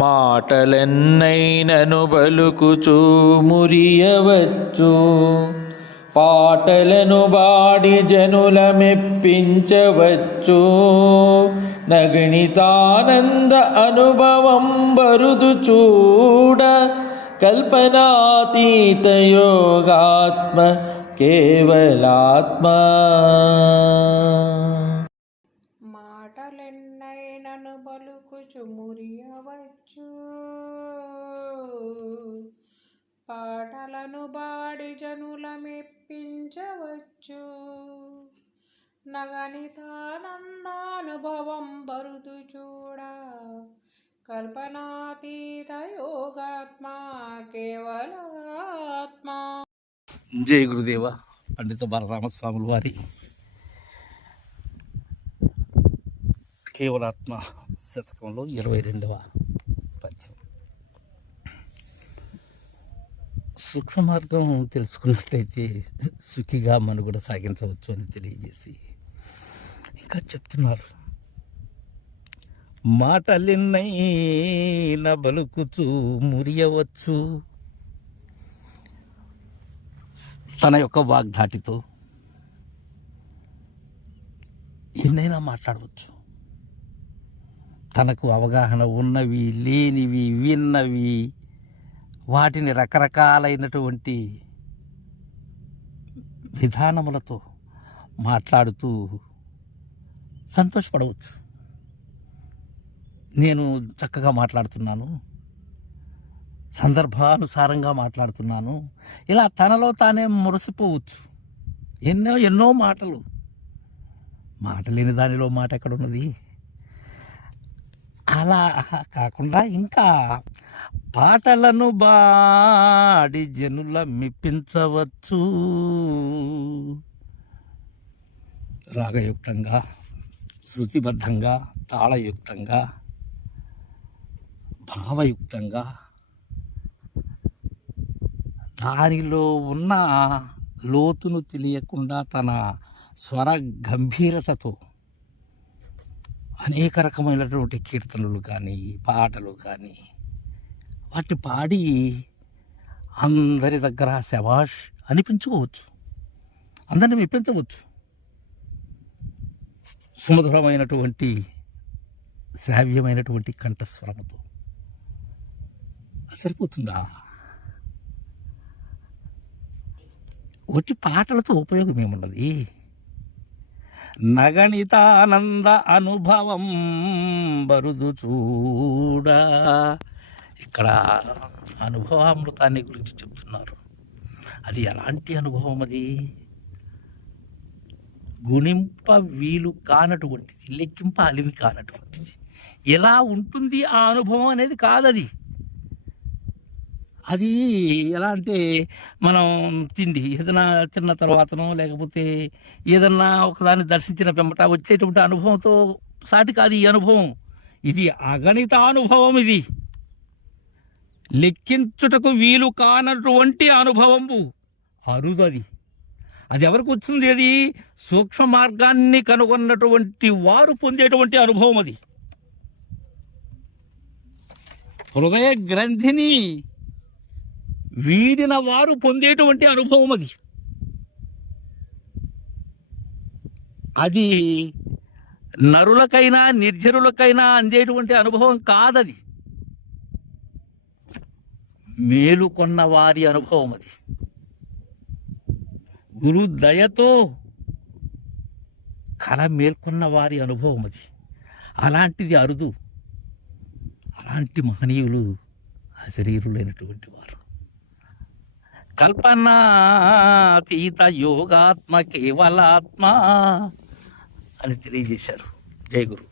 మాటలెన్నైనను బలుకుచూ మురియవచ్చు, పాటలను బాడి జనుల మెప్పించవచ్చు. నగణితానంద అనుభవం బరుదు చూడ, కల్పనాతీత యోగాత్మ కేవలాత్మ. మాటలెన్నైనను పలుకుచు మురియవచ్చు, పాటలను బాడి జనుల మెప్పించవచ్చు. నగణితానందానుభవం బరుదు చూడ, కల్పనాతీత యోగాత్మ కేవలాత్మ. జై గురుదేవ పండిత బాలరామస్వాముల వారి కేవలాత్మ శతకంలో 22వ పద్యం. సూక్ష్మ మార్గం తెలుసుకున్నట్లయితే సుఖిగా మనుగడ సాగించవచ్చు అని తెలియజేసి ఇంకా చెప్తున్నారు. మాటలెన్నైన బలుకుచూ మురియవచ్చు, తన యొక్క వాగ్ధాటితో ఎన్నైనా మాట్లాడవచ్చు. తనకు అవగాహన ఉన్నవి, లేనివి, విన్నవి, వాటిని రకరకాలైనటువంటి విధానములతో మాట్లాడుతూ సంతోషపడవచ్చు. నేను చక్కగా మాట్లాడుతున్నాను, సందర్భానుసారంగా మాట్లాడుతున్నాను, ఇలా తనలో తానే మురిసిపోవచ్చు. ఎన్నో మాటలు, మాట లేని దానిలో మాట ఎక్కడున్నది? అలా కాకుండా ఇంకా పాటలను బాడి జనుల మెప్పించవచ్చు. రాగయుక్తంగా, శృతిబద్ధంగా, తాళయుక్తంగా, భావయుక్తంగా, దానిలో ఉన్న లోతును తెలియకుండా తన స్వర గంభీరతతో అనేక రకమైనటువంటి కీర్తనలు కానీ పాటలు కానీ వాటి పాడి అందరి దగ్గర శభాష్ అనిపించుకోవచ్చు, అందరిని మెప్పించవచ్చు. సుమధురమైనటువంటి శ్రావ్యమైనటువంటి కంఠస్వరముతో సరిపోతుందా? ఒట్టి పాటలతో ఉపయోగం ఏమున్నది? నగణితానంద అనుభవం బరుదు చూడ. ఇక్కడ అనుభవామృతాన్ని గురించి చెప్తున్నారు. అది ఎలాంటి అనుభవం? అది గుణింప వీలు కానటువంటిది, లెక్కింప అలివి కానటువంటిది. ఎలా ఉంటుంది ఆ అనుభవం అనేది కాదది. అది ఎలా అంటే, మనం తిండి ఏదైనా తిన్న తర్వాతనో లేకపోతే ఏదన్నా ఒకదాన్ని దర్శించిన వెంబట వచ్చేటువంటి అనుభవంతో సాటి కాదు ఈ అనుభవం. ఇది అగణిత అనుభవం. ఇది లెక్కించుటకు వీలు కానటువంటి అనుభవము, అరుదది. అది ఎవరికి వచ్చింది? అది సూక్ష్మ మార్గాన్ని కనుగొన్నటువంటి వారు పొందేటువంటి అనుభవం. అది హృదయ గ్రంథిని వీడిన వారు పొందేటువంటి అనుభవం. అది నరులకైనా నిర్జరులకైనా అందేటువంటి అనుభవం కాదది. మేలుకొన్న వారి అనుభవం. అది గురు దయతో కల మేల్కొన్న వారి అనుభవం. అది అలాంటిది అరుదు. అలాంటి మహనీయులు అశరీరులైనటువంటి వారు. కల్పనాతీత యోగాత్మ కేవలాత్మ అని తెలియజేశారు. జై గురు.